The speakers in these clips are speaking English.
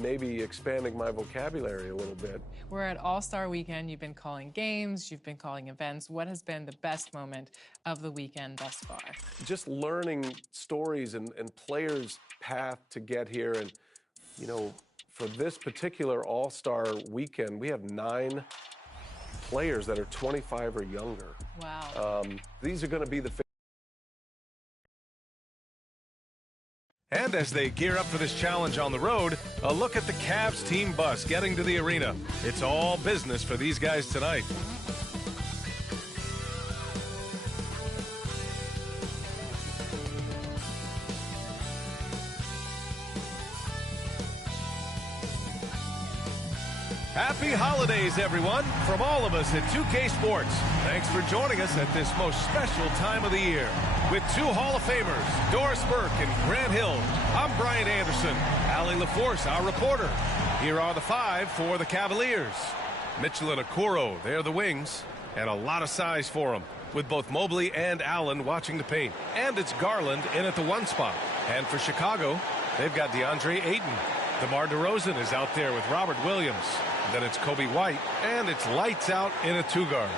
maybe expanding my vocabulary a little bit. We're at All-Star Weekend. You've been calling games, you've been calling events. What has been the best moment of the weekend thus far? Just learning stories and players' path to get here. And, you know, for this particular All-Star Weekend, we have 9 players that are 25 or younger. Wow. These are going to be the... And as they gear up for this challenge on the road, a look at the Cavs team bus getting to the arena. It's all business for these guys tonight. Happy holidays, everyone, from all of us at 2K Sports. Thanks for joining us at this most special time of the year. With 2 Hall of Famers, Doris Burke and Grant Hill, I'm Brian Anderson. Allie LaForce, our reporter. Here are the 5 for the Cavaliers. Mitchell and Okoro, they're the wings, and a lot of size for them, with both Mobley and Allen watching the paint. And it's Garland in at the 1 spot. And for Chicago, they've got DeAndre Ayton. DeMar DeRozan is out there with Robert Williams. Then it's Kobe White, and it's lights out in a 2-guard.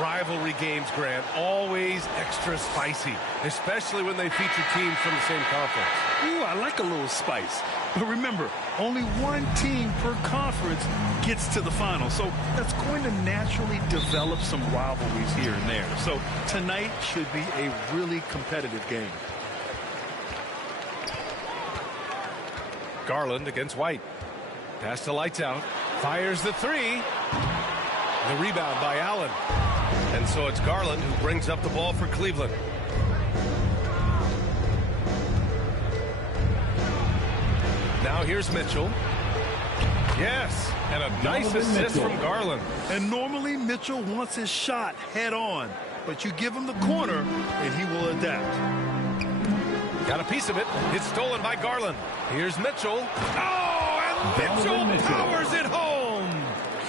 Rivalry games, Grant, always extra spicy, especially when they feature teams from the same conference. Ooh, I like a little spice. But remember, only 1 team per conference gets to the final. So that's going to naturally develop some rivalries here and there. So tonight should be a really competitive game. Garland against White. Pass to lights out. Fires the 3. The rebound by Allen. And so it's Garland who brings up the ball for Cleveland. Now here's Mitchell. Yes, and a nice assist from Garland. And normally Mitchell wants his shot head on, but you give him the corner and he will adapt. Got a piece of it. It's stolen by Garland. Here's Mitchell. Oh, and Mitchell powers it home.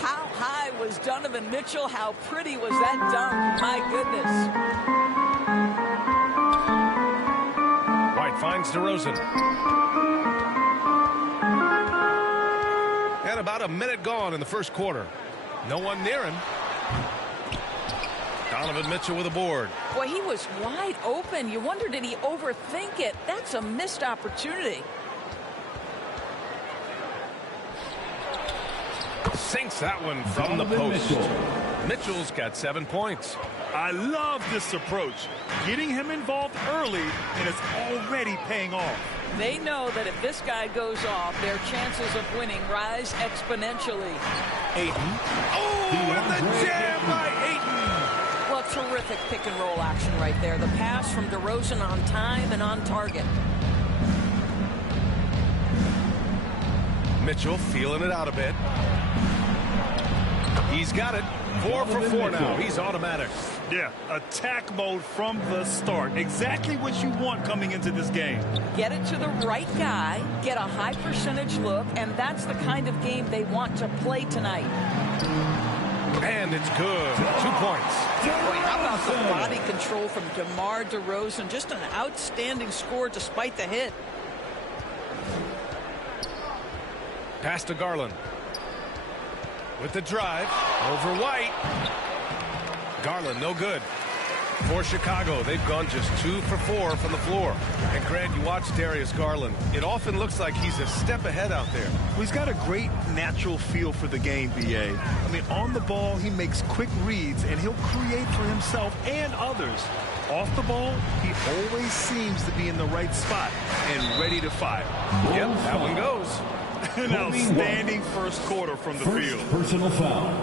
How high was Donovan Mitchell? How pretty was that dunk? My goodness. White finds DeRozan. And about a minute gone in the first quarter. No one near him. Donovan Mitchell with a board. Boy, he was wide open. You wonder, did he overthink it? That's a missed opportunity. Sinks that one from the post. Mitchell's got 7 points. I love this approach. Getting him involved early, and it's already paying off. They know that if this guy goes off, their chances of winning rise exponentially. Ayton. Oh, and the jam by Ayton. Well, terrific pick-and-roll action right there. The pass from DeRozan on time and on target. Mitchell feeling it out a bit. He's got it. 4 for 4 now. He's automatic. Yeah, attack mode from the start. Exactly what you want coming into this game. Get it to the right guy, get a high percentage look, and that's the kind of game they want to play tonight. And it's good. 2 points. Boy, how about the body control from DeMar DeRozan? Just an outstanding score despite the hit. Pass to Garland. With the drive. Over White. Garland, no good. For Chicago, they've gone just 2 for 4 from the floor. And Grant, you watch Darius Garland. It often looks like he's a step ahead out there. Well, he's got a great natural feel for the game, B.A. I mean, on the ball, he makes quick reads, and he'll create for himself and others. Off the ball, he always seems to be in the right spot and ready to fire. Yep, that one goes. An outstanding first quarter from the field. Personal foul.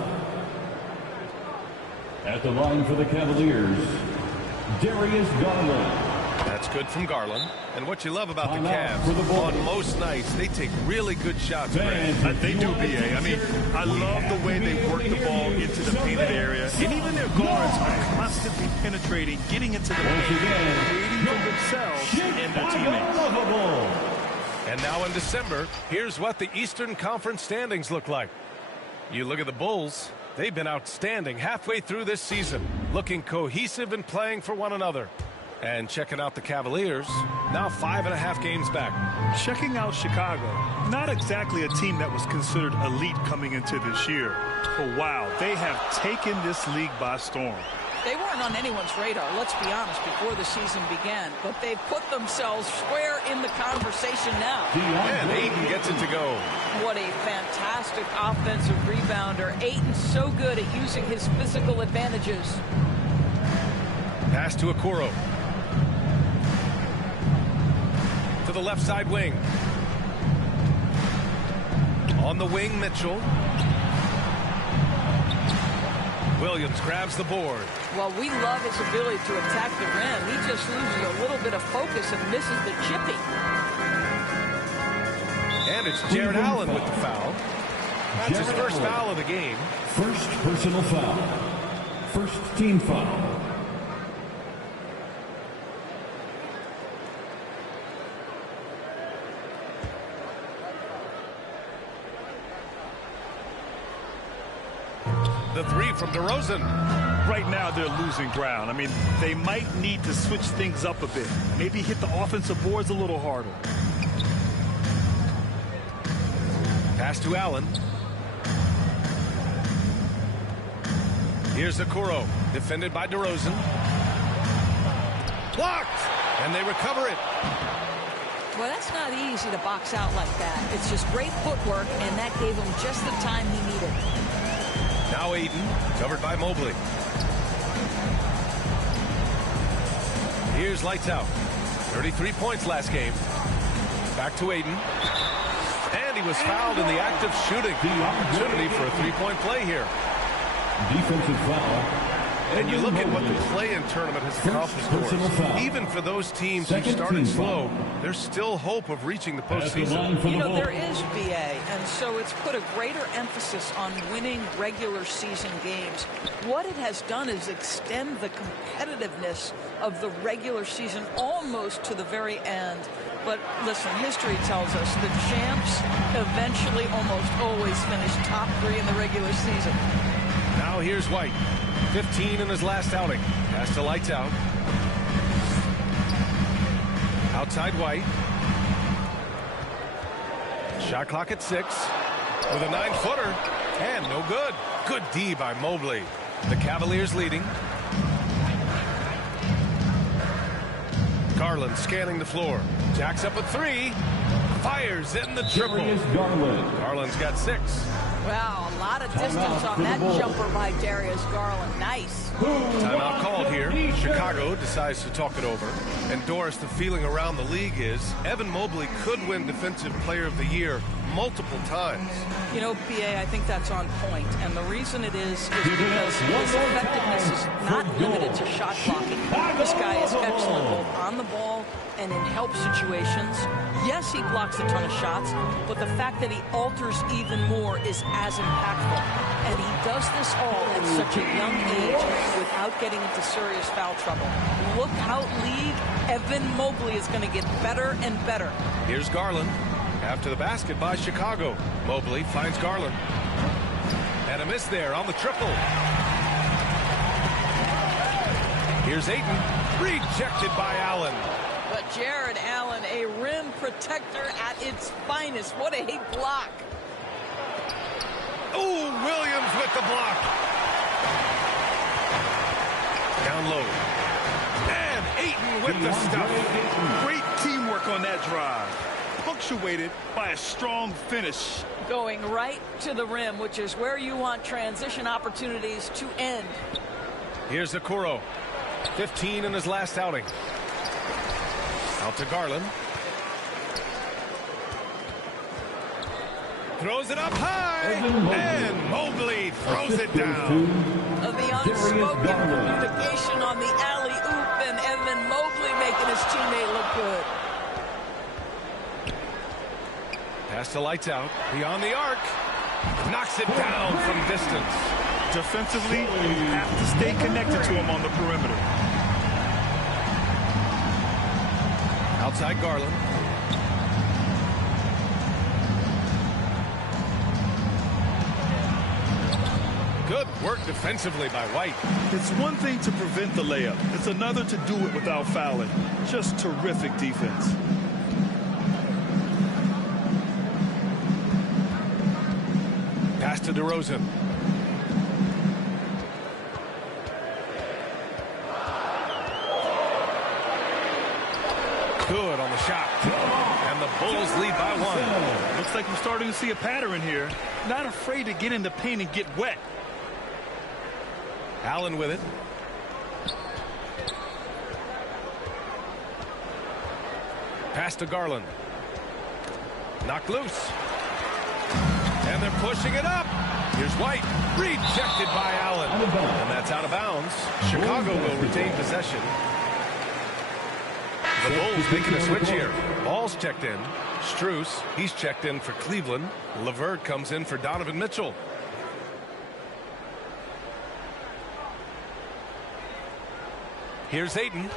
At the line for the Cavaliers, Darius Garland. That's good from Garland. And what you love about the Cavs, on most nights, they take really good shots. They do, B.A. I mean, I love the way they work the ball into the painted area. And even their guards are constantly penetrating, getting into the paint, creating for themselves and their teammates. And now in December, here's what the Eastern Conference standings look like. You look at the Bulls. They've been outstanding halfway through this season, looking cohesive and playing for one another. And checking out the Cavaliers, now 5.5 games back. Checking out Chicago, not exactly a team that was considered elite coming into this year. But wow, they have taken this league by storm. They weren't on anyone's radar, let's be honest, before the season began. But they've put themselves square in the conversation now. And Ayton gets it to go. What a fantastic offensive rebounder. Ayton's so good at using his physical advantages. Pass to Okoro. To the left side wing. On the wing, Mitchell. Williams grabs the board. Well, we love his ability to attack the rim. He just loses a little bit of focus and misses the chipping. And it's Jared Allen with the foul. That's his first foul of the game. First personal foul. First team foul. The three from DeRozan. Right now, they're losing ground. I mean, they might need to switch things up a bit. Maybe hit the offensive boards a little harder. Pass to Allen. Here's Okoro, defended by DeRozan. Blocked! And they recover it. Well, that's not easy to box out like that. It's just great footwork, and that gave him just the time he needed. Now Ayton, covered by Mobley. Here's lights out. 33 points last game. Back to Ayton. And he was fouled in the act of shooting. The opportunity for a three-point play here. Defensive foul. And you look at what the play-in tournament has accomplished for us. Even for those teams who started slow, there's still hope of reaching the postseason. You know, there is BA, and so it's put a greater emphasis on winning regular season games. What it has done is extend the competitiveness of the regular season almost to the very end. But listen, history tells us the champs eventually almost always finish top 3 in the regular season. Now here's White. 15 in his last outing. Pass to lights out. Outside White. Shot clock at 6. With a 9-footer. And no good. Good D by Mobley. The Cavaliers leading. Garland scanning the floor. Jacks up a 3. Fires in the triple. Garland's got 6. Wow, a lot of distance on that jumper by Darius Garland. Nice. Timeout called here. Chicago decides to talk it over. And Doris, the feeling around the league is Evan Mobley could win Defensive Player of the Year multiple times. You know, BA, I think that's on point. And the reason it is because his effectiveness is not limited to shot blocking. This guy is excellent both on the ball and in help situations. Yes, he blocks a ton of shots, but the fact that he alters even more is as impactful. And he does this all at such a young age without getting into serious foul trouble. Look how Evan Mobley is going to get better and better. Here's Garland. After the basket by Chicago. Mobley finds Garland. And a miss there on the triple. Here's Ayton. Rejected by Allen. But Jared Allen, a rim protector at its finest. What a block. Oh, Williams with the block. Down low. And Ayton with the stuff. Great teamwork on that drive. Punctuated by a strong finish. Going right to the rim, which is where you want transition opportunities to end. Here's Okoro. 15 in his last outing. Out to Garland. Throws it up high. And Mobley throws it down. The unspoken communication on the alley-oop, and Evan Mobley making his teammate look good. Pass to lights out. Beyond the arc. Knocks it down from distance. Defensively, you have to stay connected to him on the perimeter. Outside Garland. Good Good work defensively by White. It's one thing to prevent the layup. It's another to do it without fouling. Just terrific defense. Pass to DeRozan. Good on the shot. And the Bulls lead by 1. Looks like we're starting to see a pattern here. Not afraid to get in the paint and get wet. Allen with it. Pass to Garland. Knocked loose. And they're pushing it up. Here's White. Rejected by Allen. And that's out of bounds. Chicago will retain possession. The Bulls making a switch here. Ball's checked in. Strus, he's checked in for Cleveland. LeVert comes in for Donovan Mitchell. Here's Ayton.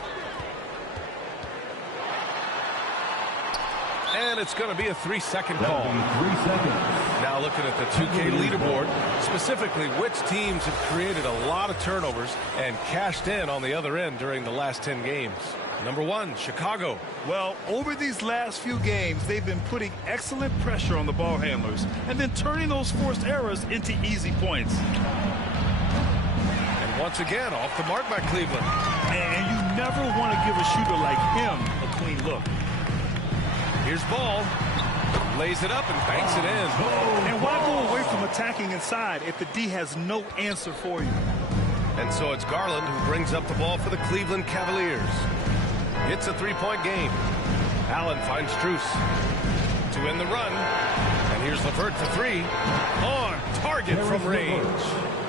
And it's going to be a 3-second call. 3 seconds. Now looking at the 2K leaderboard, specifically which teams have created a lot of turnovers and cashed in on the other end during the last 10 games. Number 1, Chicago. Well, over these last few games, they've been putting excellent pressure on the ball handlers and then turning those forced errors into easy points. And once again, off the mark by Cleveland. And you never want to give a shooter like him a clean look. Here's Ball. Lays it up and banks it in. And why go away from attacking inside if the D has no answer for you? And so it's Garland who brings up the ball for the Cleveland Cavaliers. It's a 3-point game. Allen finds Strus to end the run. And here's LeVert for 3. On target from range.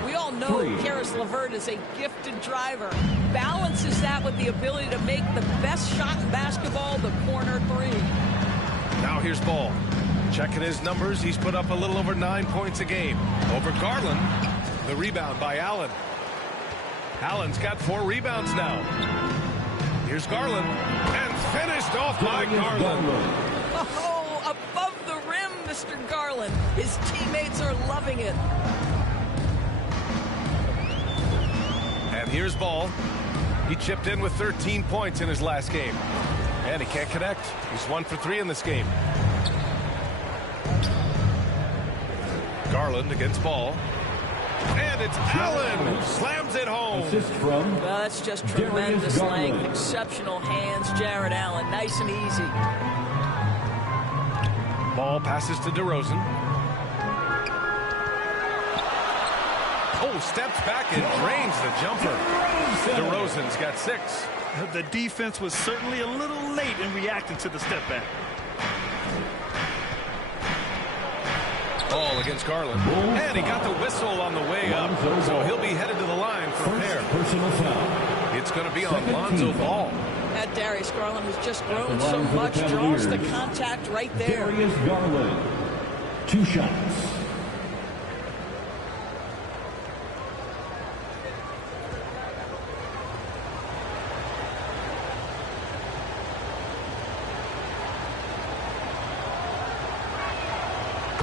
We all know Caris LeVert is a gifted driver. Balances that with the ability to make the best shot in basketball, the corner 3. Now here's Ball. Checking his numbers, he's put up a little over 9 points a game. Over Garland, the rebound by Allen. Allen's got 4 rebounds now. Here's Garland, and finished off by Garland. Oh, above the rim, Mr. Garland. His teammates are loving it. And here's Ball. He chipped in with 13 points in his last game. And he can't connect. He's 1 for 3 in this game. Garland against Ball. And it's Allen who slams it home. Assist from Well, that's just tremendous length. Exceptional hands, Jared Allen. Nice and easy. Ball passes to DeRozan. Oh, steps back and drains the jumper. DeRozan's got 6. The defense was certainly a little late in reacting to the step back. Ball against Garland. And he got the whistle on the way up. So he'll be headed to the line for a pair. personal foul. It's going to be on Lonzo Ball. That Darius Garland has just grown so much. Draws the contact right there. Darius Garland. 2 shots.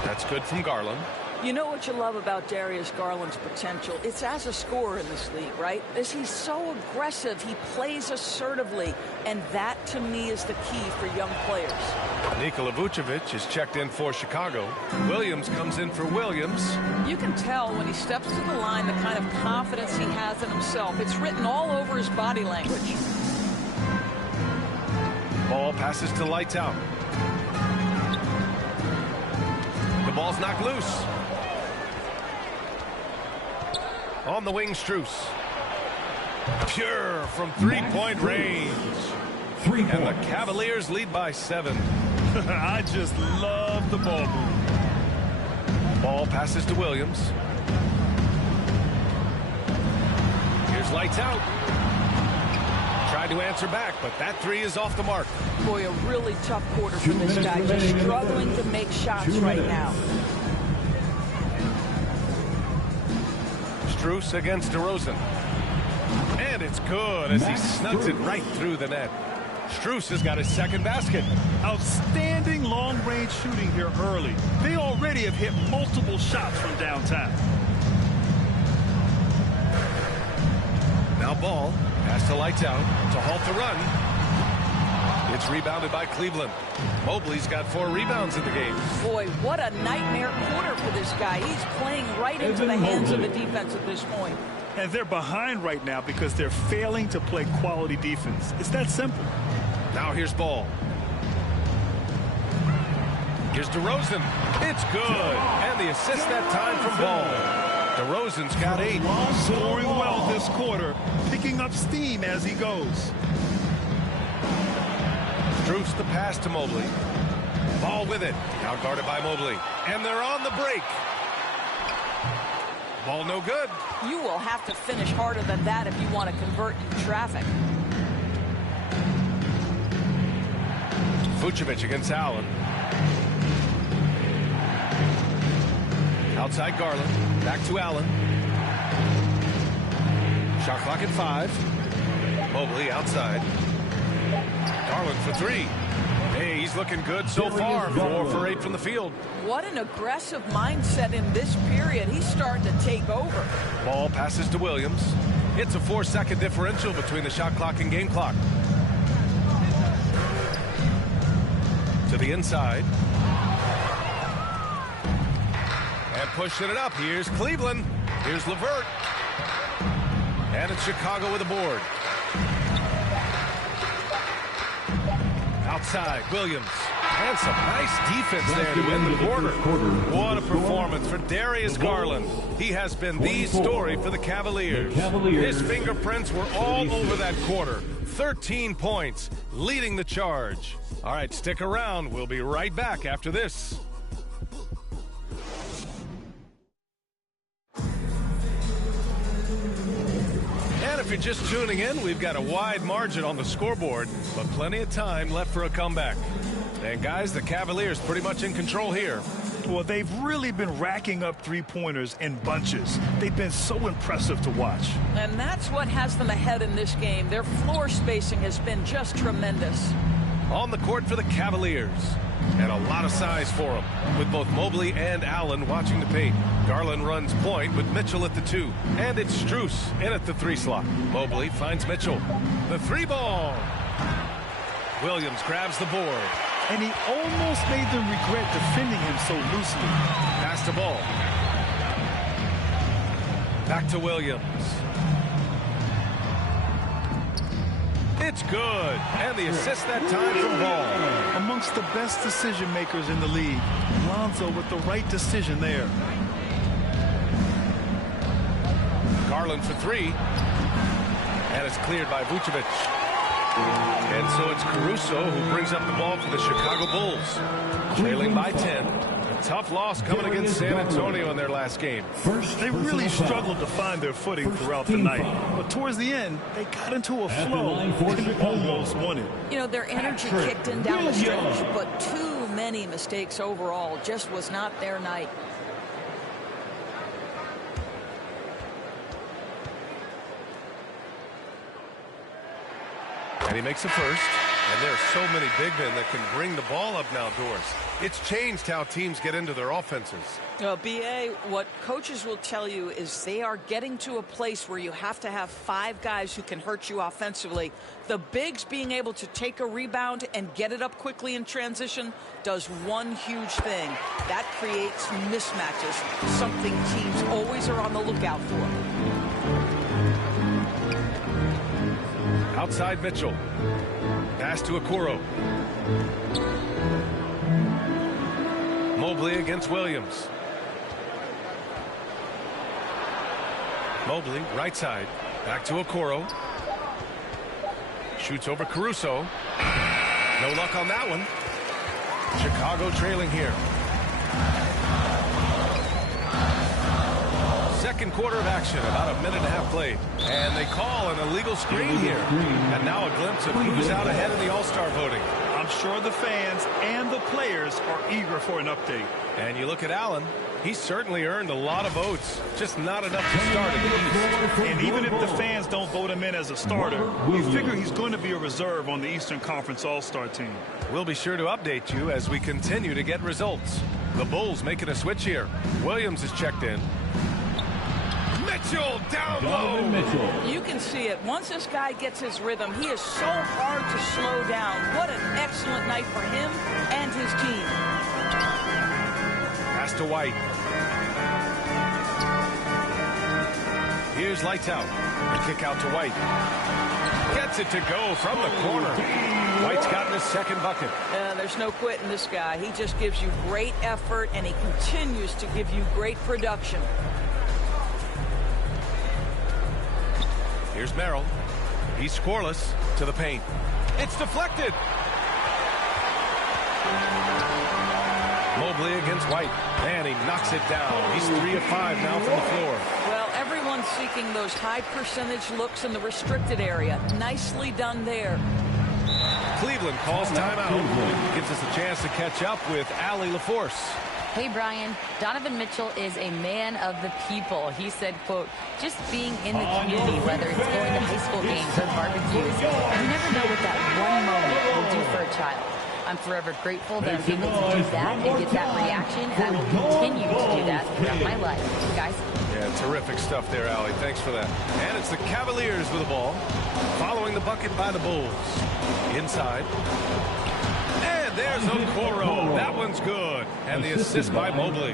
That's good from Garland. You know what you love about Darius Garland's potential? It's as a scorer in this league, right? Is he's so aggressive. He plays assertively. And that, to me, is the key for young players. Nikola Vucevic is checked in for Chicago. Williams comes in for Williams. You can tell when he steps to the line the kind of confidence he has in himself. It's written all over his body language. Ball passes to Lights Out. The ball's knocked loose. On the wing, Strus. Pure from 3-point range. 3 And the points. Cavaliers lead by 7. I just love the ball move. Ball passes to Williams. Here's Lights Out. Tried to answer back, but that 3 is off the mark. Boy, a really tough quarter for this guy. Just struggling to make shots right now. Strus against DeRozan. And it's good as he snugs it right through the net. Strus has got his 2nd basket. Outstanding long-range shooting here early. They already have hit multiple shots from downtown. Now ball. Pass to Lights Out to halt the run. It's rebounded by Cleveland. Mobley's got 4 rebounds in the game. Boy, what a nightmare quarter for this guy. He's playing right into the hands of the defense at this point. And they're behind right now because they're failing to play quality defense. It's that simple. Now here's Ball. Here's DeRozan. It's good. And the assist that time from Ball. DeRozan's got 8. Scoring well this quarter, picking up steam as he goes. Strus the pass to Mobley. Ball with it. Now guarded by Mobley. And they're on the break. Ball no good. You will have to finish harder than that if you want to convert in traffic. Vucevic against Allen. Outside Garland. Back to Allen. Shot clock at 5. Mobley outside. Garland for 3. Hey, he's looking good so far. 4 for 8 from the field. What an aggressive mindset in this period. He's starting to take over. Ball passes to Williams. It's a 4-second differential between the shot clock and game clock. To the inside. And pushing it up. Here's Cleveland. Here's LeVert. And it's Chicago with a board. Outside, Williams. And some nice defense there to win the quarter. What a performance for Darius Garland. He has been the story for the Cavaliers. His fingerprints were all over that quarter. 13 points, leading the charge. All right, stick around. We'll be right back after this. And if you're just tuning in, we've got a wide margin on the scoreboard, but plenty of time left for a comeback. And guys, the Cavaliers pretty much in control here. Well, they've really been racking up 3-pointers in bunches. They've been so impressive to watch. And that's what has them ahead in this game. Their floor spacing has been just tremendous. On the court for the Cavaliers. And a lot of size for them, with both Mobley and Allen watching the paint. Garland runs point with Mitchell at the 2. And it's Strus in at the 3 slot. Mobley finds Mitchell. The 3 ball. Williams grabs the board. And he almost made them regret defending him so loosely. Pass the ball. Back to Williams. It's good. And the assist that time from Ball. Amongst the best decision makers in the league. Lonzo with the right decision there. Garland for 3. And it's cleared by Vucevic. And so it's Caruso who brings up the ball for the Chicago Bulls. Trailing by 10. A tough loss coming against San Antonio in their last game. They really struggled to find their footing throughout the night. But towards the end, they got into a flow and almost won it. You know, their energy kicked in down the stretch, but too many mistakes overall. Just was not their night. And he makes a first. And there are so many big men that can bring the ball up now, Doris. It's changed how teams get into their offenses. BA, what coaches will tell you is they are getting to a place where you have to have 5 guys who can hurt you offensively. The bigs being able to take a rebound and get it up quickly in transition does one huge thing. That creates mismatches, something teams always are on the lookout for. Outside Mitchell. Pass to Okoro. Mobley against Williams. Mobley, right side. Back to Okoro. Shoots over Caruso. No luck on that one. Chicago trailing here. Second quarter of action, about a minute and a half played. And they call an illegal screen here. And now a glimpse of who's out ahead in the All-Star voting. I'm sure the fans and the players are eager for an update. And you look at Allen, he's certainly earned a lot of votes, just not enough to start in the East. And even if the fans don't vote him in as a starter, you figure he's going to be a reserve on the Eastern Conference All-Star team. We'll be sure to update you as we continue to get results. The Bulls making a switch here. Williams is checked in. Mitchell down Donovan low. Mitchell. You can see it. Once this guy gets his rhythm, he is so hard to slow down. What an excellent night for him and his team. Pass to White. Here's lights out. The kick out to White. Gets it to go from the corner. White's gotten his second bucket. There's no quitting this guy. He just gives you great effort, and he continues to give you great production. Here's Merrill. He's scoreless to the paint. It's deflected. Mobley against White. And he knocks it down. He's 3 of 5 now from the floor. Well, everyone's seeking those high percentage looks in the restricted area. Nicely done there. Cleveland calls timeout. Gives us a chance to catch up with Allie LaForce. Hey, Brian, Donovan Mitchell is a man of the people. He said, quote, just being in the community, whether it's going to high school games or barbecues, you never know what that one moment will do for a child. I'm forever grateful that I'm able to do that and get that reaction, and I will continue to do that throughout my life. Guys? Yeah, terrific stuff there, Allie. Thanks for that. And it's the Cavaliers with the ball, following the bucket by the Bulls. Inside. And there's Okoro. That one's good. And the assist by Mobley.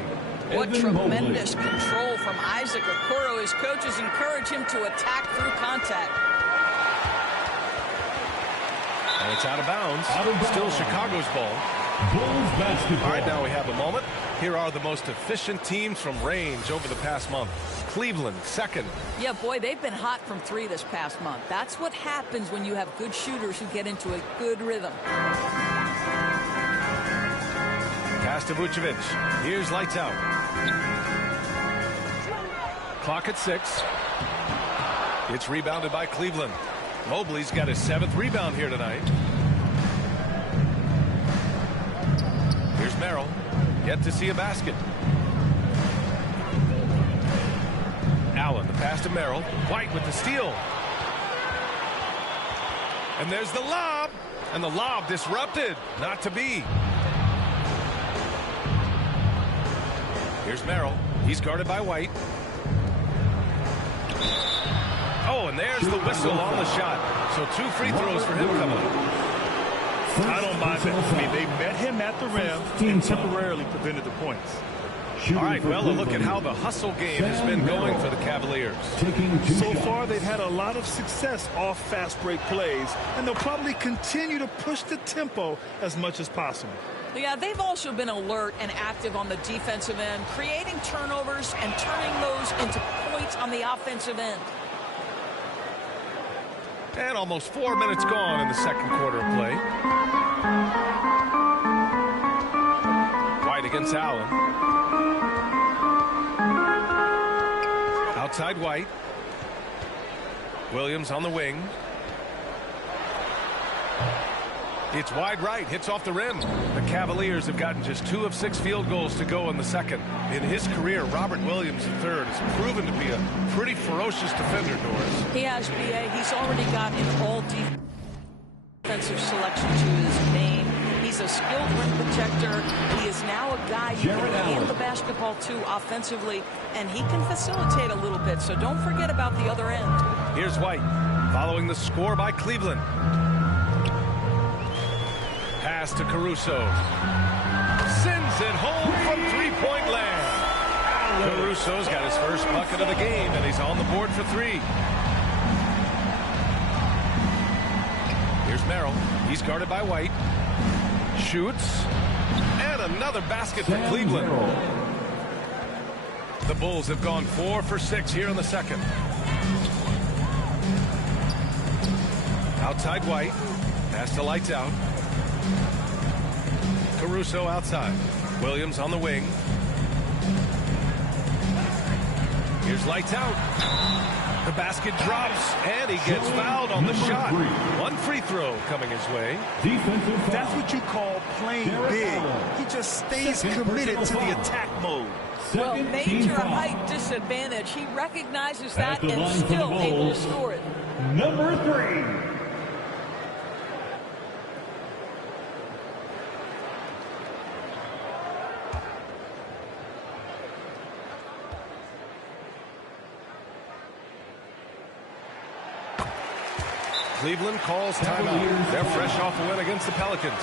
What tremendous control from Isaac Okoro. His coaches encourage him to attack through contact. And it's out of bounds. Still Chicago's ball. Bulls basketball. All right, now we have a moment. Here are the most efficient teams from range over the past month. Cleveland, second. Yeah, boy, they've been hot from 3 this past month. That's what happens when you have good shooters who get into a good rhythm. Pass to Vucevic. Here's lights out. Clock at 6. It's rebounded by Cleveland. Mobley's got his 7th rebound here tonight. Here's Merrill. Yet to see a basket. Allen, the pass to Merrill. White with the steal. And there's the lob. And the lob disrupted. Not to be. Here's Merrill. He's guarded by White. Oh, and there's the whistle on the shot. So 2 free throws for him coming up. I don't mind that. I mean, they met him at the rim and temporarily prevented the points. All right, well, a look at how the hustle game has been going for the Cavaliers. So far, they've had a lot of success off fast break plays, and they'll probably continue to push the tempo as much as possible. Yeah, they've also been alert and active on the defensive end, creating turnovers and turning those into points on the offensive end. And almost 4 minutes gone in the second quarter of play. White against Allen. Outside White. Williams on the wing. It's wide right, hits off the rim. The Cavaliers have gotten just 2 of 6 field goals to go in the second. In his career, Robert Williams III has proven to be a pretty ferocious defender, Doris. He has, B.A. He's already got an all defensive selection to his name. He's a skilled rim protector. He is now a guy you can hand the basketball to offensively, and he can facilitate a little bit, so don't forget about the other end. Here's White, following the score by Cleveland. Pass to Caruso. Sends it home from three-point land. Caruso's got his first bucket of the game, and he's on the board for 3. Here's Merrill. He's guarded by White. Shoots. And another basket for Cleveland. The Bulls have gone 4 for 6 here in the second. Outside White. Pass to lights out. Caruso outside. Williams on the wing. Here's lights out. The basket drops, and he gets fouled on the shot. 1 free throw coming his way. That's what you call playing big. He just stays committed to the attack mode. Well, major height disadvantage. He recognizes that and still able to score it. Number 3. Cleveland calls timeout. They're fresh off a win against the Pelicans.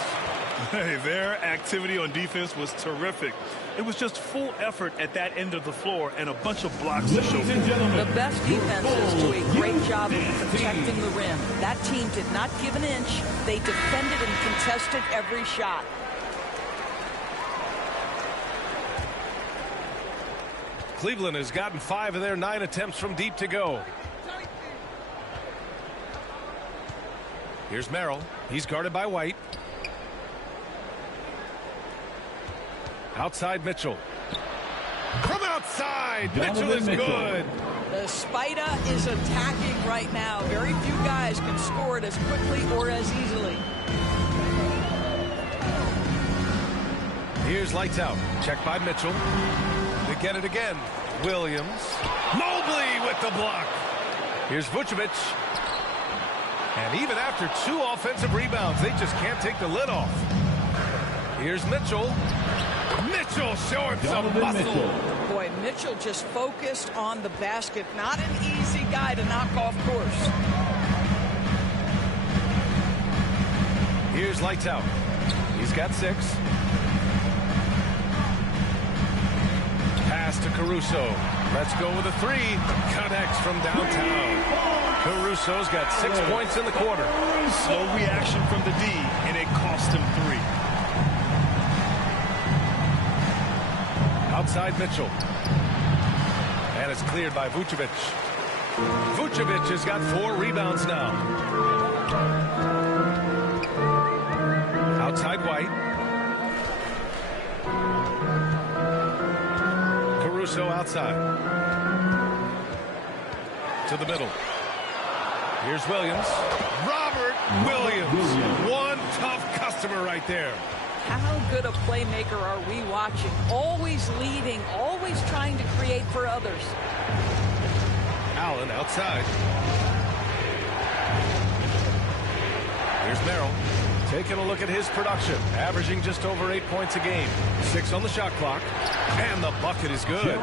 Hey, their activity on defense was terrific. It was just full effort at that end of the floor and a bunch of blocks to show. The best defenses do a great job of protecting the rim. That team did not give an inch. They defended and contested every shot. Cleveland has gotten 5 of their 9 attempts from deep to go. Here's Merrill. He's guarded by White. Outside Mitchell. From outside, Mitchell is good. The Spider is attacking right now. Very few guys can score it as quickly or as easily. Here's lights out. Check by Mitchell. They get it again. Williams. Mobley with the block. Here's Vucevic. And even after 2 offensive rebounds, they just can't take the lid off. Here's Mitchell. Mitchell showing some muscle. Boy, Mitchell just focused on the basket. Not an easy guy to knock off course. Here's lights out. He's got 6. Pass to Caruso. Let's go with a 3. Connects from downtown. Caruso's got 6 points in the quarter. Slow reaction from the D, and it cost him 3. Outside Mitchell. And it's cleared by Vucevic. Vucevic has got 4 rebounds now. Outside White. Caruso outside. To the middle. Here's Williams. Robert Williams. One tough customer right there. How good a playmaker are we watching? Always leading, always trying to create for others. Allen outside. Here's Merrill. Taking a look at his production. Averaging just over 8 points a game. 6 on the shot clock. And the bucket is good.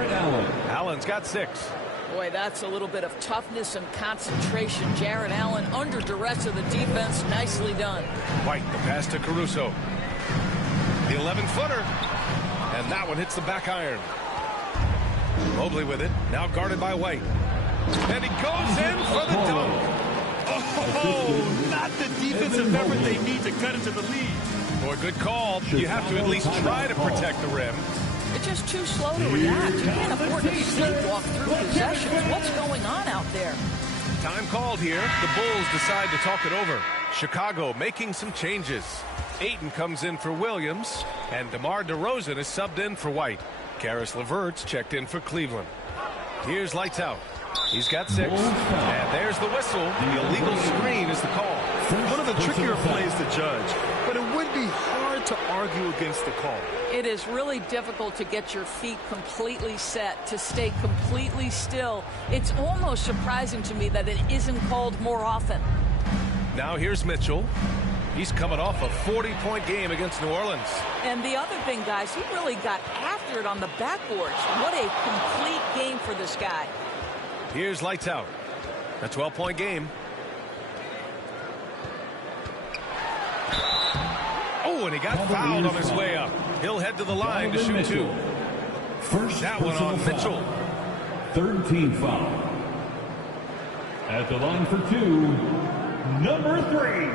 Allen's got 6. Boy, that's a little bit of toughness and concentration. Jarrett Allen under duress of the defense. Nicely done. White, the pass to Caruso. The 11-footer. And that one hits the back iron. Mobley with it. Now guarded by White. And he goes in for the dunk. Oh, not the defensive effort they need to cut into the lead. Boy, good call. You have to at least try to protect the rim. It's just too slow to react. You can't afford to sleepwalk through possessions. What's going on out there? Time called here. The Bulls decide to talk it over. Chicago making some changes. Ayton comes in for Williams, and DeMar DeRozan is subbed in for White. Karis LeVert's checked in for Cleveland. Here's lights out. He's got 6, and there's the whistle. The illegal screen is the call. One of the trickier plays to judge, but it would be hard to argue against the call. It is really difficult to get your feet completely set, to stay completely still. It's almost surprising to me that it isn't called more often. Now here's Mitchell. He's coming off a 40-point game against New Orleans. And the other thing, guys, he really got after it on the backboards. What a complete game for this guy. Here's lights out. A 12-point game. Oh, and he got fouled on his way up. He'll head to the line to shoot 2. That one on Mitchell. 3rd team foul. At the line for 2, number 3.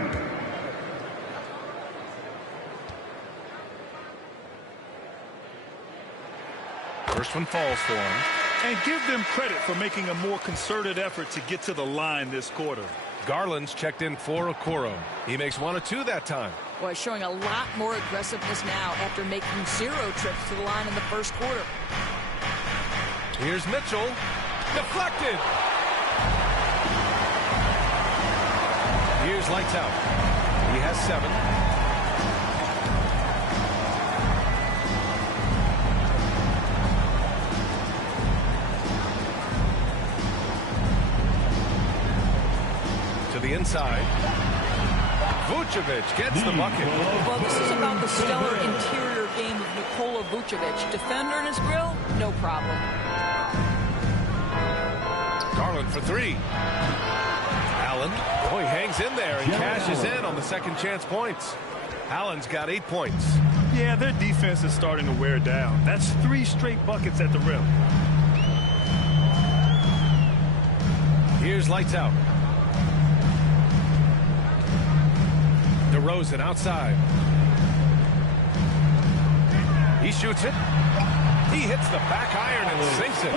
First one falls for him. And give them credit for making a more concerted effort to get to the line this quarter. Garland's checked in for Okoro. He makes 1 of 2 that time. Boy, showing a lot more aggressiveness now after making 0 trips to the line in the first quarter. Here's Mitchell. Deflected. Here's lights out. He has 7. The inside. Vucevic gets the bucket. Well, this is about the stellar interior game of Nikola Vucevic. Defender in his grill, no problem. Garland for 3. Allen. Oh, he hangs in there and cashes in on the second chance points. Allen's got 8 points. Yeah, their defense is starting to wear down. That's 3 straight buckets at the rim. Here's lights out. DeRozan outside. He shoots it. He hits the back iron and sinks it.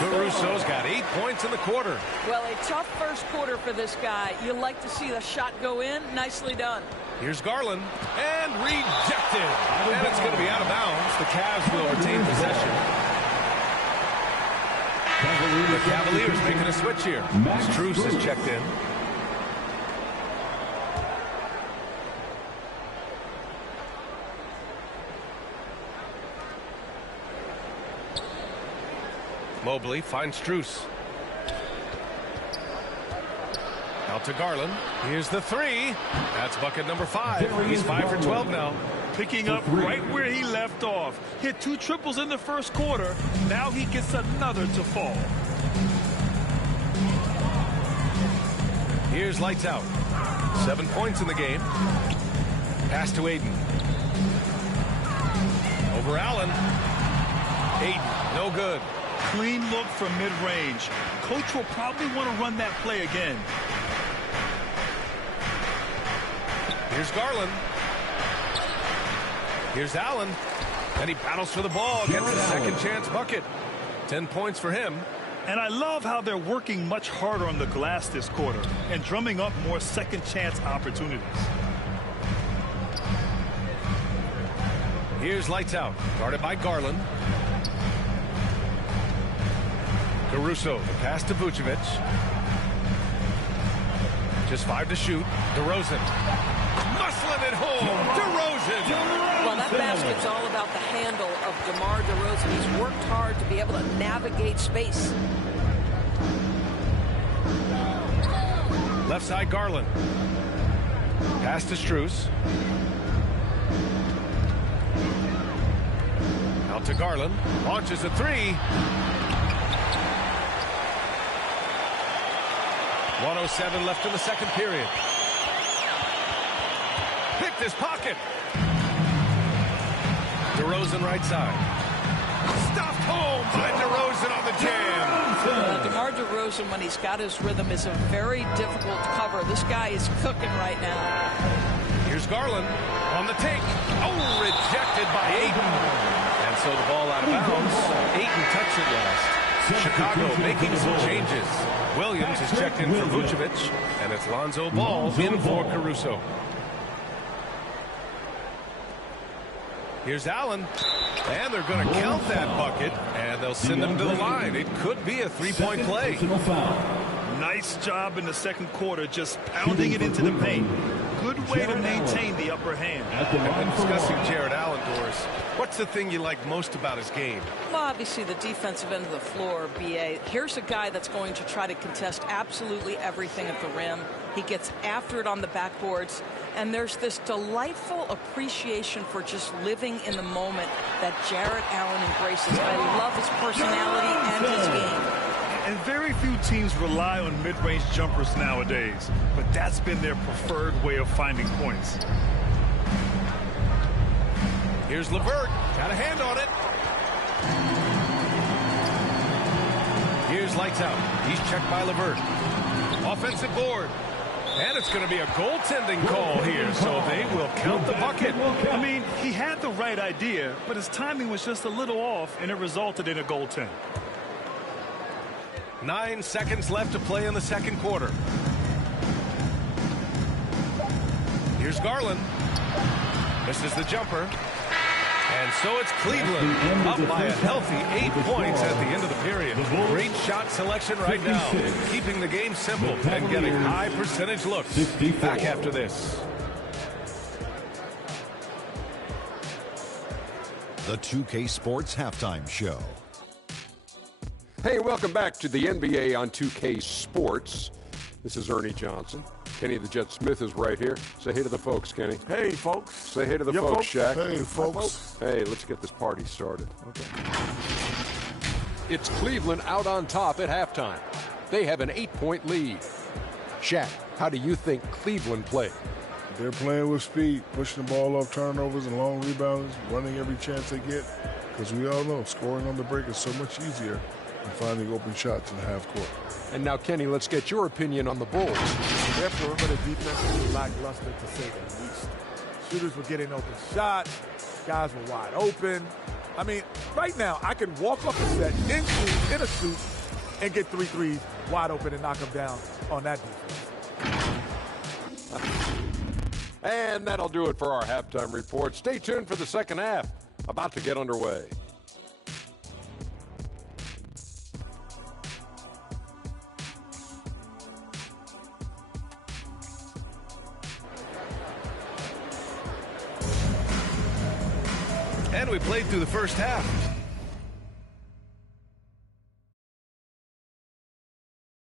Caruso's got 8 points in the quarter. Well, a tough first quarter for this guy. You like to see the shot go in. Nicely done. Here's Garland, and rejected. And it's going to be out of bounds. The Cavs will retain possession. The Cavaliers making a switch here. Strus is checked in. Mobley finds Strus. Out to Garland. Here's the 3. That's bucket number 5. He's 5 for 12 now. Picking up right where he left off. Hit 2 triples in the first quarter. Now he gets another to fall. Here's lights out. 7 points in the game. Pass to Aiden. Over Allen. Aiden, no good. Clean look from mid-range. Coach will probably want to run that play again. Here's Garland. Here's Allen. And he battles for the ball. Gets a second chance bucket. 10 points for him. And I love how they're working much harder on the glass this quarter and drumming up more second chance opportunities. Here's lights out. Guarded by Garland. Caruso, the pass to Vucevic. Just 5 to shoot. DeRozan. Muscling it home. DeRozan. Well, that basket's all about the handle of DeMar DeRozan. He's worked hard to be able to navigate space. Left side, Garland. Pass to Strus. Out to Garland. Launches a 3. 1:07 left in the second period. Picked his pocket. DeRozan right side. Stopped home by DeRozan on the jam. DeMar DeRozan, when he's got his rhythm, is a very difficult cover. This guy is cooking right now. Here's Garland on the take. Oh, rejected by Aiden. And so the ball out of bounds. Aiden touched it last. Chicago making some changes. Williams is checked in for Vucevic, and it's Lonzo Ball in for Caruso. Here's Allen, and they're going to count that bucket, and they'll send him to the line. It could be a 3-point play. Nice job in the second quarter, just pounding it into the paint. Good way to maintain the upper hand. And discussing Jared Allen, Doris, what's the thing you like most about his game? Well, obviously the defensive end of the floor, B.A. Here's a guy that's going to try to contest absolutely everything at the rim. He gets after it on the backboards. And there's this delightful appreciation for just living in the moment that Jared Allen embraces. I love his personality and his game. And very few teams rely on mid-range jumpers nowadays, but that's been their preferred way of finding points. Here's LeVert. Got a hand on it. Here's lights out. He's checked by LeVert. Offensive board. And it's going to be a goaltending call here, so they will count the bucket. I mean, he had the right idea, but his timing was just a little off, and it resulted in a goaltend. 9 seconds left to play in the second quarter. Here's Garland. Misses the jumper. And so it's Cleveland up by a healthy 8 points at the end of the period. Great shot selection right now, keeping the game simple and getting high percentage looks. Back after this. The 2K Sports Halftime Show. Hey, welcome back to the NBA on 2K Sports. This is Ernie Johnson. Kenny the Jet Smith is right here. Say hey to the folks, Kenny. Hey, folks. Say hey to the folks, Shaq. Hey, folks. Hey, let's get this party started. Okay. It's Cleveland out on top at halftime. They have an 8-point lead. Shaq, how do you think Cleveland played? They're playing with speed, pushing the ball off turnovers and long rebounds, running every chance they get. Because we all know scoring on the break is so much easier than finding open shots in the half court. And now, Kenny, let's get your opinion on the Bulls. Their perimeter defense was lackluster, to say the least. Shooters were getting open shots. Guys were wide open. I mean, right now, I can walk off the set in a suit and get 3 threes wide open and knock them down on that defense. And that'll do it for our halftime report. Stay tuned for the second half, about to get underway. And we played through the first half.